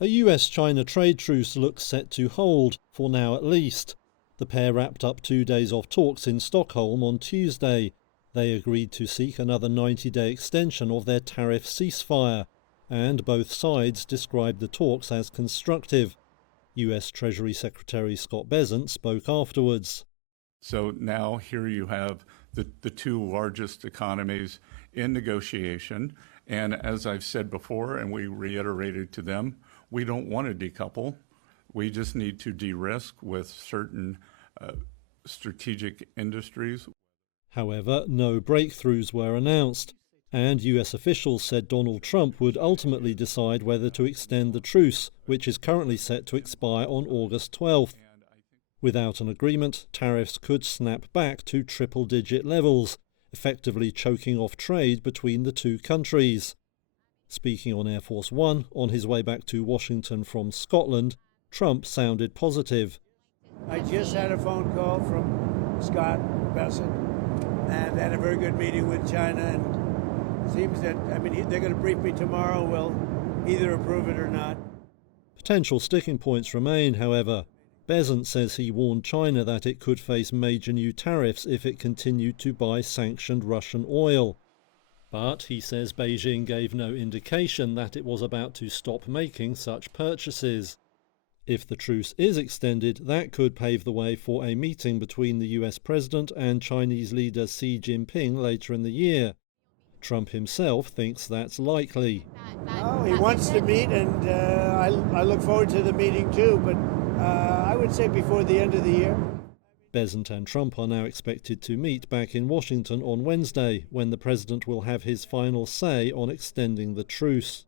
A US-China trade truce looks set to hold, for now at least. The pair wrapped up 2 days of talks in Stockholm on Tuesday. They agreed to seek another 90-day extension of their tariff ceasefire, and both sides described the talks as constructive. US Treasury Secretary Scott Bessent spoke afterwards. So now here you have the two largest economies in negotiation. And as I've said before, and we reiterated to them, we don't want to decouple. We just need to de-risk with certain strategic industries. However, no breakthroughs were announced, and US officials said Donald Trump would ultimately decide whether to extend the truce, which is currently set to expire on August 12th. Without an agreement, tariffs could snap back to triple-digit levels, effectively choking off trade between the two countries. Speaking on Air Force One on his way back to Washington from Scotland, Trump sounded positive. I just had a phone call from Scott Bessent and had a very good meeting with China, and it seems that, they're going to brief me tomorrow. We'll either approve it or not. Potential sticking points remain, however. Bessent says he warned China that it could face major new tariffs if it continued to buy sanctioned Russian oil. But he says Beijing gave no indication that it was about to stop making such purchases. If the truce is extended, that could pave the way for a meeting between the US president and Chinese leader Xi Jinping later in the year. Trump himself thinks that's likely. Oh, he wants to meet, and I look forward to the meeting too, but I would say before the end of the year. Bessent and Trump are now expected to meet back in Washington on Wednesday, when the president will have his final say on extending the truce.